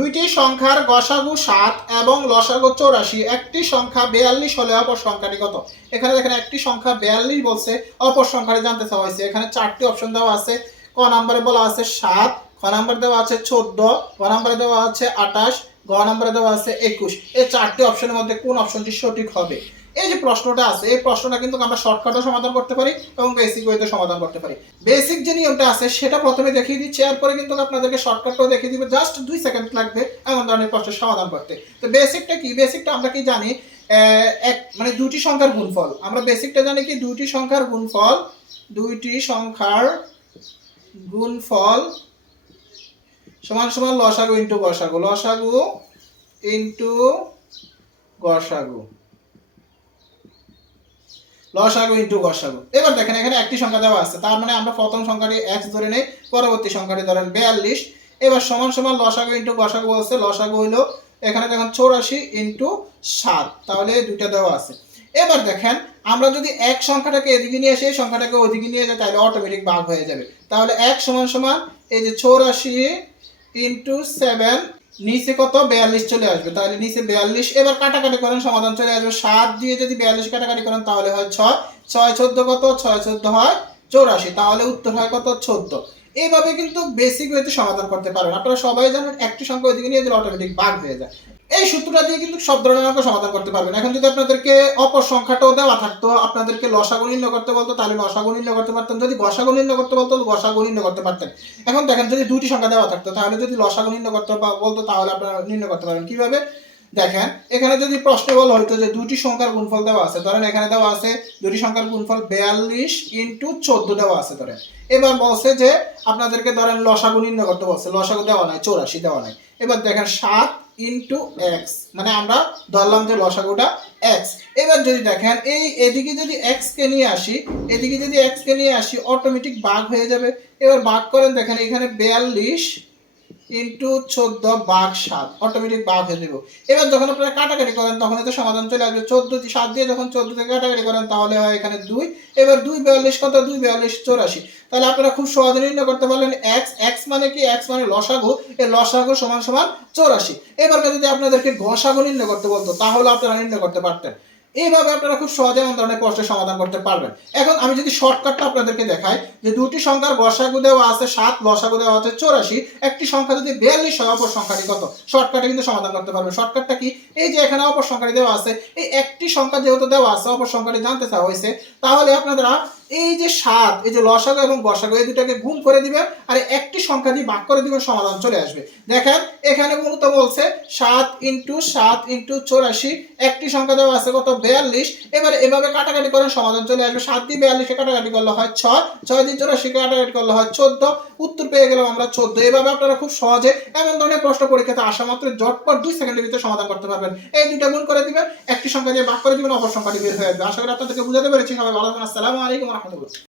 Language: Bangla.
দুইটি সংখ্যার গসাগু সাত এবং লসাগু চৌরাশি। একটি সংখ্যা বেয়াল্লিশ হলে অপর সংখ্যাটি কত? এখানে দেখেন একটি সংখ্যা বেয়াল্লিশ বলছে, অপর সংখ্যাটি জানতে চাওয়া হয়েছে। এখানে চারটি অপশন দেওয়া আছে। ক নাম্বারে বলা আছে সাত, খ নাম্বার দেওয়া আছে চোদ্দ, ক নাম্বারে দেওয়া আছে আঠাশ গ নাম্বারে দেওয়া আছে একুশ। এই চারটি অপশনের মধ্যে কোন অপশনটি সঠিক হবে? এই যে প্রশ্নটা আছে, এই প্রশ্নটা কিন্তু আমরা শর্টকাটও সমাধান করতে পারি এবং বেসিক ওয়েতে সমাধান করতে পারি। বেসিক যে নিয়মটা আছে, সেটা প্রথমে দেখিয়ে দিচ্ছি, এরপরে কিন্তু আপনাদেরকে শর্টকাটও দেখিয়ে দিবে। জাস্ট দুই সেকেন্ড লাগবে এমন ধরনের প্রশ্নের সমাধান করতে। তো বেসিকটা কি? বেসিকটা আমরা কি জানি? এক মানে দুটি সংখ্যার গুণফল। আমরা বেসিকটা জানি কি? দুইটি সংখ্যার গুণফল, দুইটি সংখ্যার গুণফল সমান সমান লসাগু ইন্টু গসাগু। লসাগু ইন্টু গসাগু। লসাগু ইন্টু গসাগু। এবার দেখেন, এখানে একটি সংখ্যা দেওয়া আছে। তার মানে আমরা প্রথম সংখ্যাটি এক্স ধরে নেই, পরবর্তী সংখ্যাটি ধরেন বিয়াল্লিশ। এবার সমান সমান লসাগু ইন্টু গসাগু বলছে, লসাগু হইল এখানে দেখেন চৌরাশি ইন্টু সাত। তাহলে দুইটা দেওয়া আছে। এবার দেখেন, আমরা যদি এক সংখ্যাটাকে এদিকে নিয়ে আসি, এই সংখ্যাটাকে ওদিকে নিয়ে যাই তাহলে অটোমেটিক ভাগ হয়ে যাবে। তাহলে এক সমান সমান এই যে চৌরাশি ইন্টু সেভেন, নিচে কত? বিয়াল্লিশ চলে আসবে। তাহলে নিচে বিয়াল্লিশ, এবার কাটাকাটি করেন, সমাধান চলে আসবে। সাত দিয়ে যদি বিয়াল্লিশ কাটাকাটি করেন, তাহলে হয় ছয়। ছয় চোদ্দ কত? ছয় চোদ্দ হয় চৌরাশি। তাহলে উত্তর হয় কত? চোদ্দ। এইভাবে কিন্তু বেসিক ওয়েতে সমাধান করতে পারেন। আপনারা সবাই জানেন একটি সংখ্যা ওইদিকে নিয়ে দিলে অটোমেটিক বাদ হয়ে যায়। এই সূত্রটা দিয়ে কিন্তু সব ধরনের অঙ্ক সমাধান করতে পারবেন। এখন যদি আপনাদেরকে অপর সংখ্যাটাও দেওয়া থাকতো, আপনাদেরকে লসাগু নির্ণয় করতে বলতো, তাহলে লসাগু নির্ণয় করতে পারতেন। যদি গসাগু নির্ণয় করতে বলতো, গসাগু নির্ণয় করতে পারতেন। এখন দেখেন, যদি দুইটি সংখ্যা দেওয়া থাকতো, তাহলে যদি লসাগু নির্ণয় করতে বলতো, তাহলে আপনারা নির্ণয় করতে পারবেন। কীভাবে? দেখেন, এখানে যদি প্রশ্ন বলা হইতো যে দুইটি সংখ্যার গুণফল দেওয়া আছে, ধরেন এখানে দেওয়া আছে দুটি সংখ্যার গুণফল বিয়াল্লিশ ইন্টু চোদ্দ দেওয়া আছে ধরেন। এবার বলছে যে, আপনাদেরকে ধরেন লসাগু নির্ণয় করতে বলছে, লসাগু দেওয়া নাই, চৌরাশি দেওয়া নাই। এবার দেখেন সাত ইন্টু এক্স মানে আমরা ধরলাম যে লসাগুটা এক্স এবার যদি দেখেন, এই এদিকে যদি এক্স কে নিয়ে আসি, এদিকে যদি এক্স কে নিয়ে আসি অটোমেটিক বাঘ হয়ে যাবে। এবার বাঘ করেন, দেখেন এখানে বিয়াল্লিশ ইন্টু চোদ্দ বাঘ সাত অটোমেটিক বাঘ হয়ে দেবো এবার যখন আপনারা কাটাকাটি করেন তখন এতে সমাধান চলে আসবে। চোদ্দ সাত দিয়ে যখন চোদ্দ থেকে কাটাকাটি করেন, তাহলে হয় এখানে দুই, এবার দুই বিয়াল্লিশ কত? দুই বিয়াল্লিশ চৌরাশি। তাহলে আপনারা খুব সহজে নির্ণয় করতে পারলেন এক্স এক্স মানে কি? এক্স মানে লসাগু, এই লসাগু সমান সমান চৌরাশি। এবার যদি আপনাদেরকে গসাগু নির্ণয় করতে বলতো, তাহলে আপনারা নির্ণয় করতে পারতেন। এইভাবে আপনারা খুব সহজে এমন ধরনের প্রশ্নের সমাধান করতে পারবেন। এখন আমি যদি শর্টকাটটা আপনাদেরকে দেখাই, যে দুটি সংখ্যার গসাগু দেওয়া আছে সাত লসাগু দেওয়া আছে চৌরাশি, একটি সংখ্যা যদি বিয়াল্লিশ হয়, অপর সংখ্যাটি কত? শর্টকাটে কিন্তু সমাধান করতে পারবেন। শর্টকাটটা কি? এই যে এখানে অপর সংখ্যাটি দেওয়া আছে, এই একটি সংখ্যা যেহেতু দেওয়া আছে, অপর সংখ্যাটি জানতে চাওয়া হয়েছে, তাহলে আপনারা এই যে সাত এই যে লসাগু এবং গসাগু এই দুটাকে গুণ করে দিবেন আর একটি সংখ্যা দিয়ে ভাগ করে দিবেন, সমাধান চলে আসবে। দেখেন, এখানে মূলত বলছে সাত ইন্টু সাত ইন্টু চৌরাশি, একটি সংখ্যা দেওয়া আছে কত? বিয়াল্লিশ। এবারে এভাবে কাটাকাটি করে সমাধান চলে আসবে। সাত দিয়ে বিয়াল্লিশে কাটাকাটি করলে হয় ছয় ছয় দিয়ে চৌরাশি কাটাকাটি করলে হয় চোদ্দ। উত্তর পেয়ে গেলাম আমরা চোদ্দ। এভাবে আপনারা খুব সহজে এমন ধরনের প্রশ্ন পরীক্ষাতে আসা মাত্র জটপট দুই সেকেন্ডের ভিতরে সমাধান করতে পারবেন। এই দুইটা গুণ করে দিবেন, একটি সংখ্যা দিয়ে ভাগ করে দিবেন, অপর সংখ্যাটি বের হয়ে আসবে। আশা করি আপনাদেরকে বুঝাতে পেরেছি। সবাই ভালো আসসালামু আলাইকুম carlos